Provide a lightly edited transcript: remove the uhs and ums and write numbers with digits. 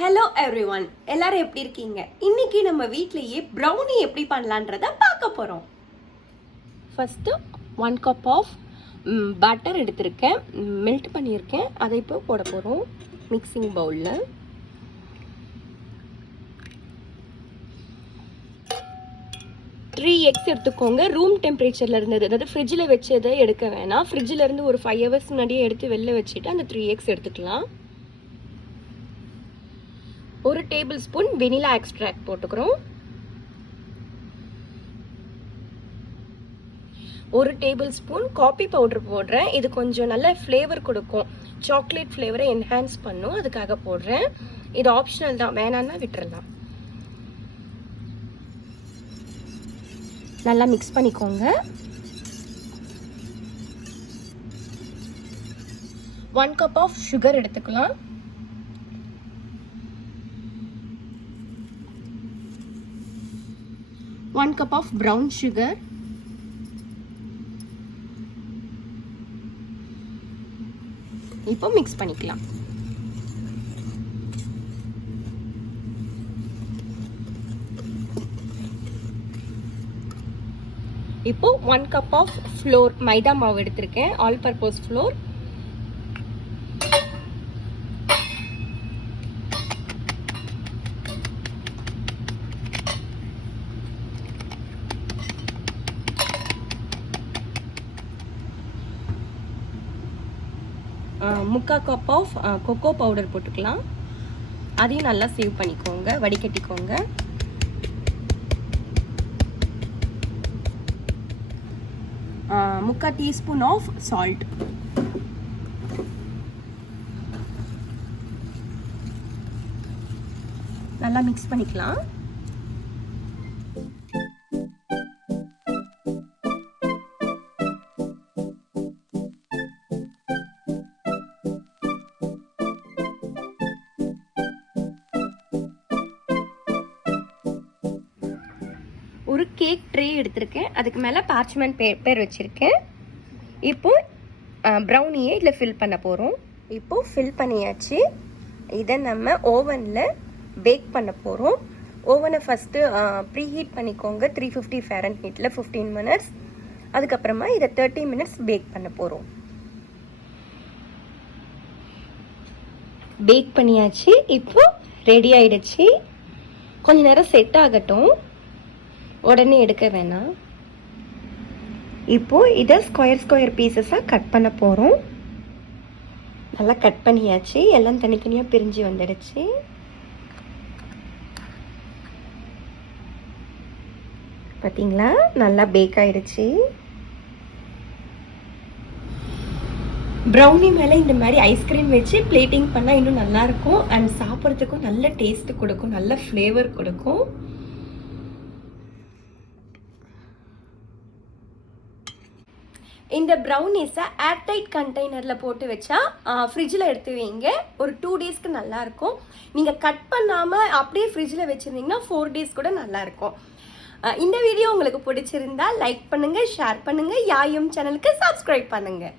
Hello everyone, எல்லாரும் எப்படி இருக்கீங்க? இன்னைக்கு நம்ம வீட்லயே ப்ரௌனி எப்படி பண்ணலான்றத பார்க்க போகிறோம். ஃபஸ்ட்டு 1 கப் ஆஃப் பட்டர் எடுத்திருக்கேன், மெல்ட் பண்ணியிருக்கேன். அதை இப்போ போட போகிறோம் மிக்சிங் பவுலில். த்ரீ எக்ஸ் எடுத்துக்கோங்க. ரூம் டெம்பரேச்சரில் இருந்தது, அதாவது ஃப்ரிட்ஜில் வச்சதை எடுக்க வேணாம். ஃப்ரிட்ஜில் இருந்து ஒரு 5 hours முன்னாடியே எடுத்து வெளில வச்சுட்டு அந்த 3 eggs எடுத்துக்கலாம். 1 டேபிள்ஸ்பூன் வெனிலா எக்ஸ்ட்ராக்ட் போட்டுக்கிறோம். 1 டேபிள்ஸ்பூன் காஃபி பவுடர் போடுறேன். இது கொஞ்சம் நல்ல ஃப்ளேவர் கொடுக்கும், சாக்லேட் ஃப்ளேவரை என்ஹான்ஸ் பண்ணும், அதுக்காக போடுறேன். இது ஆப்ஷனல் தான், வேணான்னா விட்டுறலாம். நல்லா மிக்ஸ் பண்ணிக்கோங்க. 1 கப் ஆஃப் சுகர் எடுத்துக்கலாம். One cup of brown sugar, இப்போ மிக்ஸ் பண்ணிக்கலாம். இப்போ 1 cup of flour, மைதா மாவு எடுத்திருக்கேன், ஆல் பர்பஸ் ஃப்ளோர். முக்கால் கப் ஆஃப் கொக்கோ பவுடர் போட்டுக்கலாம். அதையும் நல்லா சேவ் பண்ணிக்கோங்க, வடிகட்டிக்கோங்க. முக்கால் டீஸ்பூன் ஆஃப் சால்ட். நல்லா மிக்ஸ் பண்ணிக்கலாம். ஒரு கேக் ட்ரே எடுத்திருக்கேன், அதுக்கு மேலே பார்ச்மெண்ட் பேப்பர் வச்சுருக்கேன். இப்போது ப்ரௌனியை இதில் ஃபில் பண்ண போகிறோம். இப்போது ஃபில் பண்ணியாச்சு. இதை நம்ம ஓவனில் பேக் பண்ண போகிறோம். ஓவனை ஃபஸ்ட்டு ப்ரீஹீட் பண்ணிக்கோங்க, 350 Fahrenheitல 15 minutes. அதுக்கப்புறமா இதை 30 minutes பேக் பண்ண போகிறோம். பேக் பண்ணியாச்சு, இப்போது ரெடி ஆகிடுச்சு. கொஞ்ச நேரம் செட் ஆகட்டும், உடனே எடுக்க வேணாம். இப்போது இதை ஸ்கொயர் பீசஸாக கட் பண்ண போகிறோம். நல்லா கட் பண்ணியாச்சு, எல்லாம் தனித்தனியாக பிரிஞ்சு வந்துடுச்சு. பார்த்தீங்களா, நல்லா பேக் ஆகிடுச்சு. ப்ரௌனி மேலே இந்த மாதிரி ஐஸ்கிரீம் வச்சு பிளேட்டிங் பண்ணால் இன்னும் நல்லாயிருக்கும். அண்ட் சாப்பிட்றதுக்கும் நல்ல டேஸ்ட்டு கொடுக்கும், நல்ல ஃப்ளேவர் கொடுக்கும். இந்த ப்ரௌனிஸை ஏர்டைட் கண்டெய்னரில் போட்டு வச்சா ஃப்ரிட்ஜில் எடுத்து வைங்க, ஒரு 2 daysக்கு நல்லாயிருக்கும். நீங்கள் கட் பண்ணாமல் அப்படியே ஃப்ரிட்ஜில் வச்சுருந்தீங்கன்னா 4 days கூட நல்லாயிருக்கும். இந்த வீடியோ உங்களுக்கு பிடிச்சிருந்தா லைக் பண்ணுங்கள், ஷேர் பண்ணுங்கள், யாயும் சேனலுக்கு சப்ஸ்கிரைப் பண்ணுங்கள்.